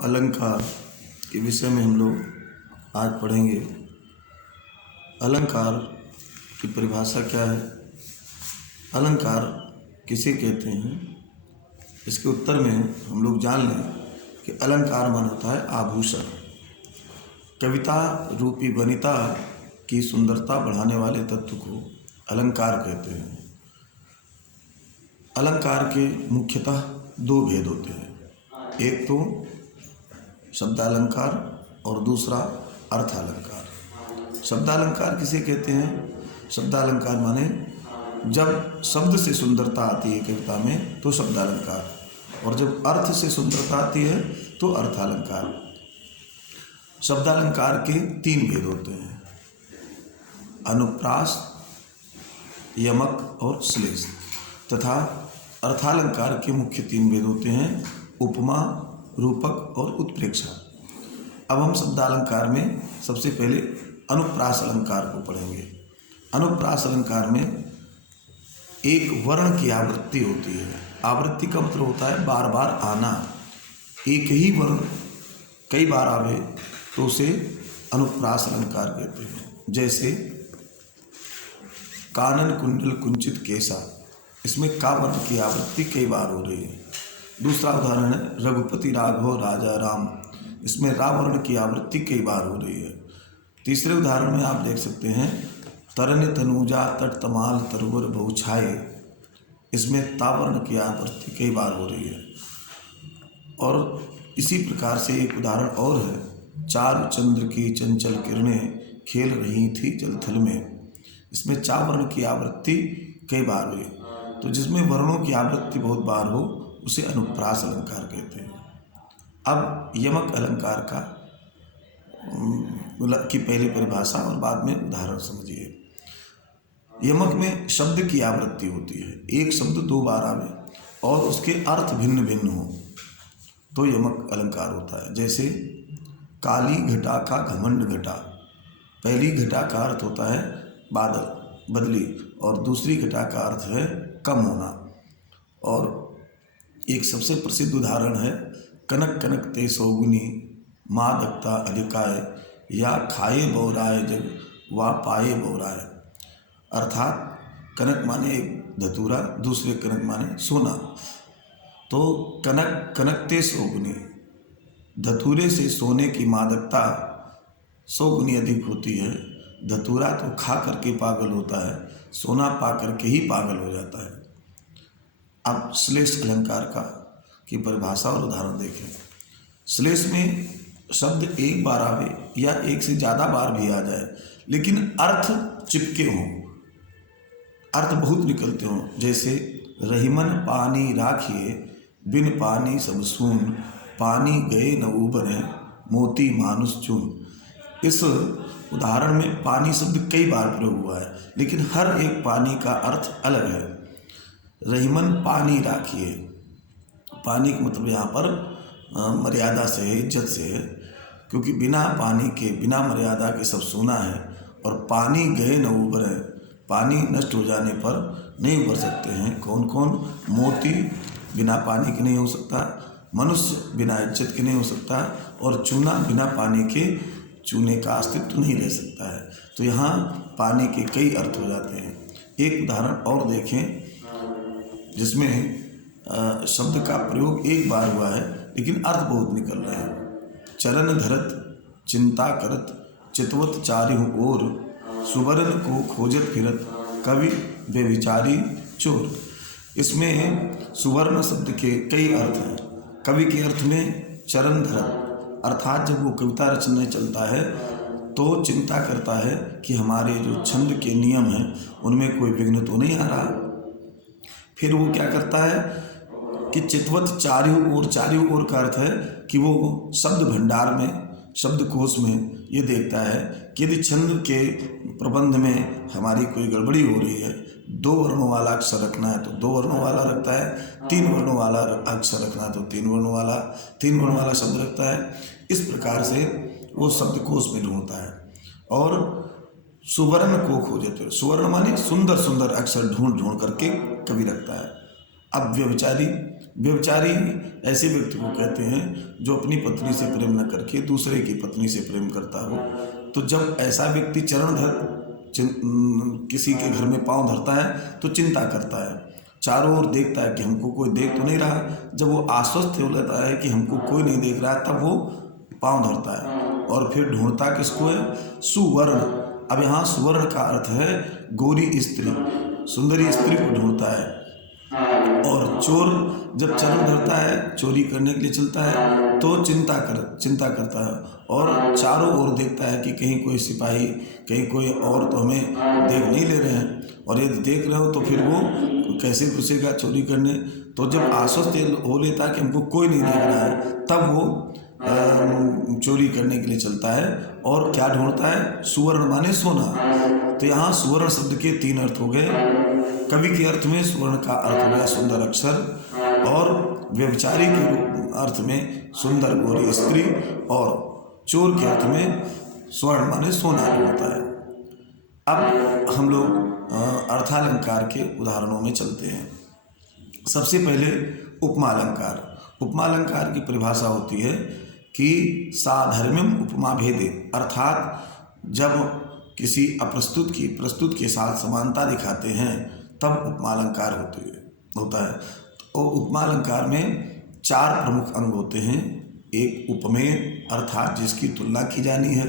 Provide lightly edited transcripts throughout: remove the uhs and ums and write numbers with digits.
अलंकार के विषय में हम लोग आज पढ़ेंगे। अलंकार की परिभाषा क्या है, अलंकार किसे कहते हैं, इसके उत्तर में हम लोग जान लें कि अलंकार माना होता है आभूषण। कविता रूपी वनिता की सुंदरता बढ़ाने वाले तत्व को अलंकार कहते हैं। अलंकार के मुख्यतः दो भेद होते हैं, एक तो शब्दालंकार और दूसरा अर्थालंकार। शब्दालंकार किसे कहते हैं? शब्दालंकार माने जब शब्द से सुंदरता आती है कविता में तो शब्दालंकार, और जब अर्थ से सुंदरता आती है तो अर्थालंकार। शब्दालंकार के तीन भेद होते हैं, अनुप्रास, यमक और श्लेष। तथा अर्थालंकार के मुख्य तीन भेद होते हैं, उपमा, रूपक और उत्प्रेक्षा। अब हम शब्दालंकार में सबसे पहले अनुप्रास अलंकार को पढ़ेंगे। अनुप्रास अलंकार में एक वर्ण की आवृत्ति होती है। आवृत्ति का मतलब होता है बार बार आना, एक ही वर्ण कई बार आवे तो उसे अनुप्रास अलंकार कहते हैं। जैसे कानन कुंडल कुंचित केसा, इसमें का वर्ण की आवृत्ति कई बार हो रही है। दूसरा उदाहरण है रघुपति राघव राजा राम, इसमें रा वर्ण की आवृत्ति कई बार हो रही है। तीसरे उदाहरण में आप देख सकते हैं तरन तनुजा तट तमाल तरवर बहुछाए, इसमें ता वर्ण की आवृत्ति कई बार हो रही है। और इसी प्रकार से एक उदाहरण और है, चारु चंद्र की चंचल किरणें खेल रही थी जलथल में, इसमें चा वर्ण की आवृत्ति कई बार हुई। तो जिसमें वर्णों की आवृत्ति बहुत बार हो उसे अनुप्रास अलंकार कहते हैं। अब यमक अलंकार का की पहली परिभाषा और बाद में उदाहरण समझिए। यमक में शब्द की आवृत्ति होती है, एक शब्द दो बार आवे और उसके अर्थ भिन्न भिन्न हो तो यमक अलंकार होता है। जैसे काली घटा का घमंड घटा, पहली घटा का अर्थ होता है बादल बदली और दूसरी घटा का अर्थ है कम होना। और एक सबसे प्रसिद्ध उदाहरण है कनक कनक ते सौगुनी मादकता अधिकाय, या खाए बौराए जग वा पाए बौराए। अर्थात कनक माने एक धतूरा, दूसरे कनक माने सोना। तो कनक कनक ते सौगुनी, धतूरे से सोने की मादकता 100 गुनी अधिक होती है। धतूरा तो खा करके पागल होता है, सोना पा करके ही पागल हो जाता है। अब श्लेष अलंकार की परिभाषा और उदाहरण देखें। श्लेष में शब्द एक बार आवे या एक से ज़्यादा बार भी आ जाए लेकिन अर्थ चिपके हों, अर्थ बहुत निकलते हों। जैसे रहीमन पानी राखिए बिन पानी सब सून, पानी गए न उबरे मोती मानुष चून। इस उदाहरण में पानी शब्द कई बार प्रयोग हुआ है लेकिन हर एक पानी का अर्थ अलग है। रहीमन पानी राखिए, पानी का मतलब यहाँ पर मर्यादा से है, इज्जत से है, क्योंकि बिना पानी के बिना मर्यादा के सब सोना है। और पानी गए न उबरे, पानी नष्ट हो जाने पर नहीं उबर सकते हैं। कौन कौन? मोती बिना पानी के नहीं हो सकता, मनुष्य बिना इज्जत के नहीं हो सकता, और चूना बिना पानी के चूने का अस्तित्व नहीं रह सकता है। तो यहाँ पानी के कई अर्थ हो जाते हैं। एक उदाहरण और देखें जिसमें शब्द का प्रयोग एक बार हुआ है लेकिन अर्थ बहुत निकल रहे हैं। चरण धरत चिंता करत चितवत चारिहु ओर, सुवर्ण को खोजत फिरत कवि बेविचारी चोर। इसमें सुवर्ण शब्द के कई अर्थ हैं। कवि के अर्थ में चरण धरत, अर्थात जब वो कविता रचने चलता है तो चिंता करता है कि हमारे जो छंद के नियम हैं उनमें कोई विघ्न तो नहीं आ रहा। फिर वो क्या करता है कि चितवत चारिहु ओर, चारिहु ओर का अर्थ है कि वो शब्द भंडार में, शब्दकोश में ये देखता है कि यदि छंद के प्रबंध में हमारी कोई गड़बड़ी हो रही है, 2 वर्णों वाला अक्षर रखना है तो 2 वर्णों वाला रखता है, 3 वर्णों वाला अक्षर रखना है तो 3 वर्णों वाला शब्द रखता है। इस प्रकार से वो शब्दकोश में ढूंढता है। और सुवर्ण को खोजते, सुवर्ण माने सुंदर सुंदर अक्षर ढूंढ ढूंढ करके कवि रखता है। अब व्यभिचारी, व्यभिचारी ऐसे व्यक्ति को कहते हैं जो अपनी पत्नी से प्रेम न करके दूसरे की पत्नी से प्रेम करता हो। तो जब ऐसा व्यक्ति किसी के घर में पांव धरता है तो चिंता करता है, चारों ओर देखता है कि हमको कोई देख तो नहीं रहा। जब वो आश्वस्त हो लेता है कि हमको कोई नहीं देख रहा है, तब वो पांव धरता है और फिर ढूंढता किसको है? सुवर्ण। अब यहाँ सुवर्ण का अर्थ है गोरी स्त्री, सुंदरी स्त्री को ढूंढता है। और चोर जब चरण धरता है, चोरी करने के लिए चलता है, तो चिंता करता है और चारों ओर देखता है कि कहीं कोई सिपाही, कहीं कोई और तो हमें देख नहीं ले रहे हैं, और यदि देख रहे हो तो फिर वो कैसे घुसेगा चोरी करने। तो जब आश्वस्त हो लेता है कि हमको कोई नहीं देख रहा है, तब वो चोरी करने के लिए चलता है। और क्या ढूंढता है? सुवर्ण माने सोना। तो यहाँ सुवर्ण शब्द के 3 अर्थ हो गए। कवि के अर्थ में सुवर्ण का अर्थ हो गया सुंदर अक्षर, और व्यभिचारी के अर्थ में सुंदर गोरी स्त्री, और चोर के अर्थ में स्वर्ण माने सोना होता है। अब हम लोग अर्थालंकार के उदाहरणों में चलते हैं। सबसे पहले उपमा अलंकार। उपमा अलंकार की परिभाषा होती है कि साधर्म्यम उपमा भेदे, अर्थात जब किसी अप्रस्तुत की प्रस्तुत के साथ समानता दिखाते हैं तब उपमा अलंकार होता है। तो उपमा अलंकार में 4 प्रमुख अंग होते हैं। एक उपमेय अर्थात जिसकी तुलना की जानी है,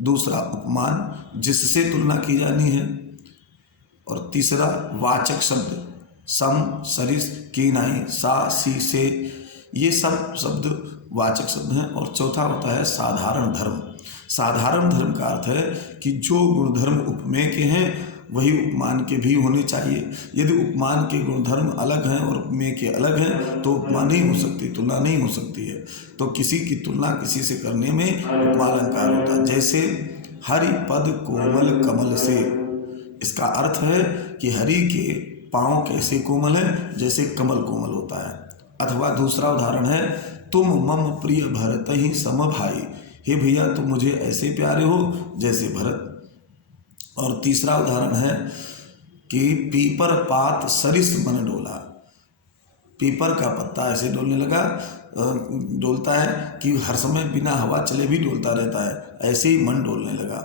दूसरा उपमान जिससे तुलना की जानी है, और तीसरा वाचक शब्द सम, सरिस, कीनाई, सा, सी, से, ये सब शब्द वाचक शब्द हैं। और चौथा होता है साधारण धर्म। साधारण धर्म का अर्थ है कि जो गुणधर्म उपमेय के हैं वही उपमान के भी होने चाहिए। यदि उपमान के गुणधर्म अलग हैं और उपमेय के अलग हैं तो उपमा नहीं हो सकती, तुलना नहीं हो सकती है। तो किसी की तुलना किसी से करने में उपमा अलंकार होता है। जैसे हरि पद कोमल कमल से, इसका अर्थ है कि हरि के पाँव कैसे कोमल है, जैसे कमल कोमल होता है। अथवा दूसरा उदाहरण है तुम मम प्रिय भरत ही सम भाई, हे भैया तुम मुझे ऐसे प्यारे हो जैसे भरत। और तीसरा उदाहरण है कि पीपर पात सरिस मन डोला, पीपर का पत्ता ऐसे डोलता है कि हर समय बिना हवा चले भी डोलता रहता है, ऐसे ही मन डोलने लगा।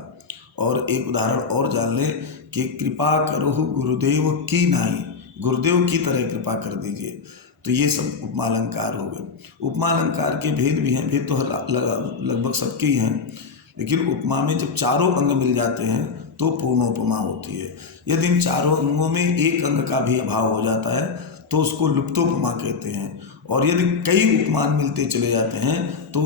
और एक उदाहरण और जान लें कि कृपा करो गुरुदेव की नाई, गुरुदेव की तरह कृपा कर दीजिए। तो ये सब उपमा अलंकार हो गए। उपमा अलंकार के भेद भी हैं, भेद तो लगभग सबके ही हैं, लेकिन उपमा में जब चारों अंग मिल जाते हैं तो पूर्णोपमा होती है। यदि इन चारों अंगों में एक अंग का भी अभाव हो जाता है तो उसको लुप्तोपमा कहते हैं। और यदि कई उपमान मिलते चले जाते हैं तो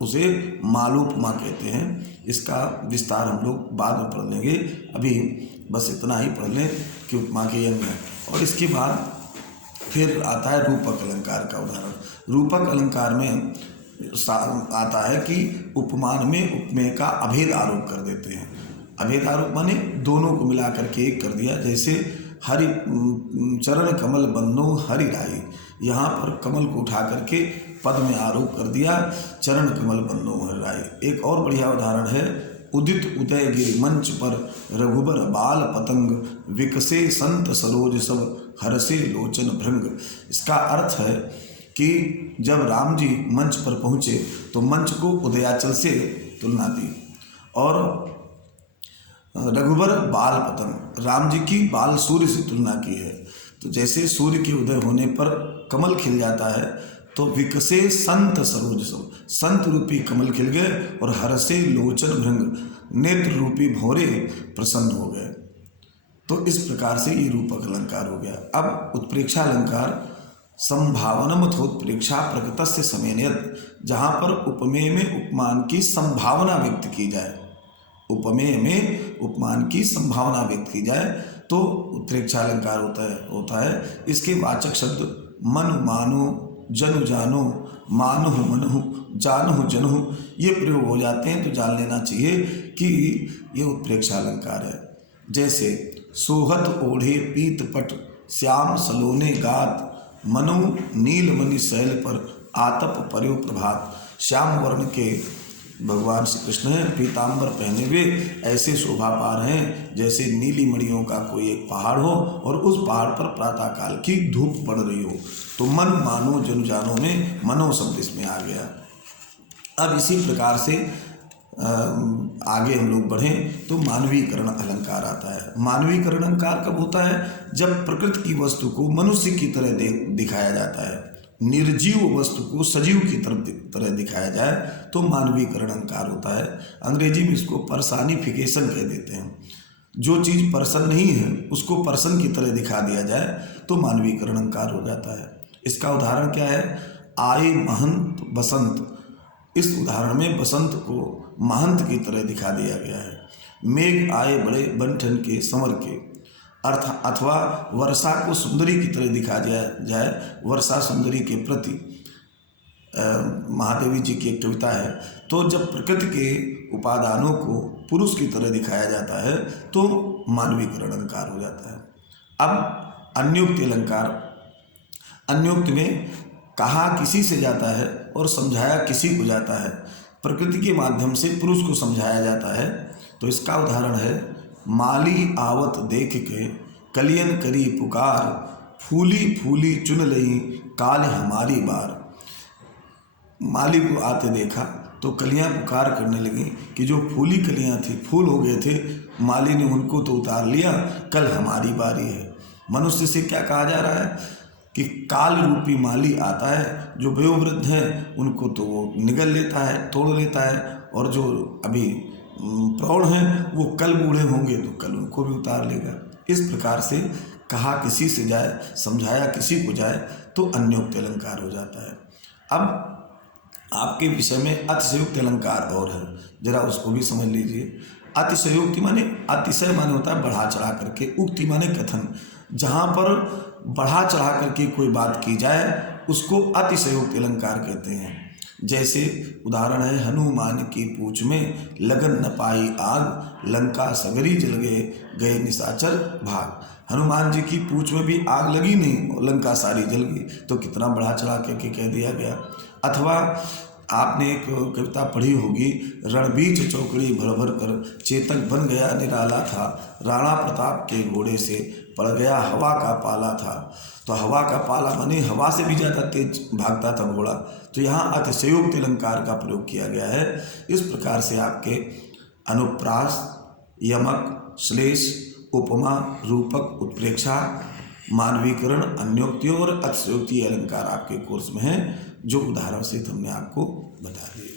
उसे मालोपमा कहते हैं। इसका विस्तार हम लोग बाद में पढ़ लेंगे, अभी बस इतना ही पढ़ लें कि उपमा के अंग हैं। और इसके बाद फिर आता है रूपक अलंकार का उदाहरण। रूपक अलंकार में आता है कि उपमान में उपमेय का अभेद आरोप कर देते हैं। अभेद आरोप माने दोनों को मिला करके एक कर दिया। जैसे हरि चरण कमल बंदो हरि राई, यहाँ पर कमल को उठा करके पद में आरोप कर दिया, चरण कमल बंदो हरि राई। एक और बढ़िया उदाहरण है उदित उदयगिरि मंच पर रघुबर बाल पतंग, विकसे संत सरोज सब हरसे लोचन भृंग। इसका अर्थ है कि जब राम जी मंच पर पहुँचे तो मंच को उदयाचल से तुलना दी, और रघुबर बाल पतंग, राम जी की बाल सूर्य से तुलना की है। तो जैसे सूर्य के उदय होने पर कमल खिल जाता है तो विकसे संत सरोज सब, संत रूपी कमल खिल गए, और हरसे लोचन भृंग, नेत्र रूपी भौरे प्रसन्न हो गए। तो इस प्रकार से ये रूपक अलंकार हो गया। अब उत्प्रेक्षा अलंकार संभावनमथोत्प्रेक्षा प्रकृतस्य समेनयत, जहाँ पर उपमेय में उपमान की संभावना व्यक्त की जाए, उपमेय में उपमान की संभावना व्यक्त की जाए तो उत्प्रेक्षा अलंकार होता है। इसके वाचक शब्द मन मानो, जनु जानो, मानहु मनहु, जानहु जनहु, ये प्रयोग हो जाते हैं। तो जान लेना चाहिए कि ये उत्प्रेक्षा अलंकार है। जैसे सोहत ओढ़े पीत पट, श्याम सलोने गात, मनु नीलमणि शैल पर आतप पर्यो प्रभात। श्याम वर्ण के भगवान श्री कृष्ण हैं, पीताम्बर पहने हुए ऐसे शोभा पा रहे हैं जैसे नीली मणियों का कोई एक पहाड़ हो और उस पहाड़ पर प्रातःकाल की धूप पड़ रही हो। तो मन मानो जन जानो में मनो शब्द इसमें आ गया। अब इसी प्रकार से आगे हम लोग बढ़ें तो मानवीकरण अलंकार आता है। मानवीकरण अलंकार कब होता है? जब प्रकृति की वस्तु को मनुष्य की तरह दिखाया जाता है, निर्जीव वस्तु को सजीव की तरह दिखाया जाए तो मानवीकरण अलंकार होता है। अंग्रेजी में इसको पर्सनिफिकेशन कह देते हैं। जो चीज़ पर्सन नहीं है उसको पर्सन की तरह दिखा दिया जाए तो मानवीकरण अलंकार हो जाता है। इसका उदाहरण क्या है? आए महंत बसंत, इस उदाहरण में बसंत को महंत की तरह दिखा दिया गया है। मेघ आए बड़े बन-ठन के संवर के, अथवा वर्षा को सुंदरी की तरह दिखा जाए, वर्षा सुंदरी के प्रति। महादेवी जी की एक कविता है। तो जब प्रकृति के उपादानों को पुरुष की तरह दिखाया जाता है तो मानवीकरण अलंकार हो जाता है। अब अन्योक्ति अलंकार, अन्योक्ति में कहा किसी से जाता है और समझाया किसी को जाता है। प्रकृति के माध्यम से पुरुष को समझाया जाता है। तो इसका उदाहरण है, माली आवत देख के कलियन करी पुकार, फूली फूली चुन लई काल हमारी बार। माली को आते देखा तो कलियां पुकार करने लगी कि जो फूली कलियां थी, फूल हो गए थे, माली ने उनको तो उतार लिया, कल हमारी बारी है। मनुष्य से क्या कहा जा रहा है कि काल रूपी माली आता है, जो वयोवृद्ध हैं उनको तो वो निगल लेता है, तोड़ लेता है, और जो अभी प्रौढ़ हैं वो कल बूढ़े होंगे तो कल उनको भी उतार लेगा। इस प्रकार से कहा किसी से जाए, समझाया किसी को जाए तो अन्योक्ति अलंकार हो जाता है। अब आपके विषय में अतिशयोक्ति अलंकार और है, जरा उसको भी समझ लीजिए। अतिशयोक्ति माने, अतिशय माने होता है बढ़ा चढ़ा करके, उक्ति माने कथन। जहाँ पर बढ़ा चढ़ा करके कोई बात की जाए उसको अतिशयोक्ति अलंकार कहते हैं। जैसे उदाहरण है, हनुमान की पूछ में लगन न पाई आग, लंका सगरी जल गए निशाचर भाग। हनुमान जी की पूछ में भी आग लगी नहीं और लंका सारी जल गई, तो कितना बढ़ा चढ़ा करके कह दिया गया। अथवा आपने एक कविता पढ़ी होगी, रणबीच चौकड़ी भर भर कर चेतक बन गया निराला था, राणा प्रताप के घोड़े से पड़ गया हवा का पाला था। तो हवा का पाला माने हवा से भी ज़्यादा तेज भागता था घोड़ा। तो यहाँ अतिशयोक्ति अलंकार का प्रयोग किया गया है। इस प्रकार से आपके अनुप्रास, यमक, श्लेष, उपमा, रूपक, उत्प्रेक्षा, मानवीकरण, अन्योक्ति और अतिशयोक्ति अलंकार आपके कोर्स में हैं, जो उदाहरण से हमने आपको बता दिए।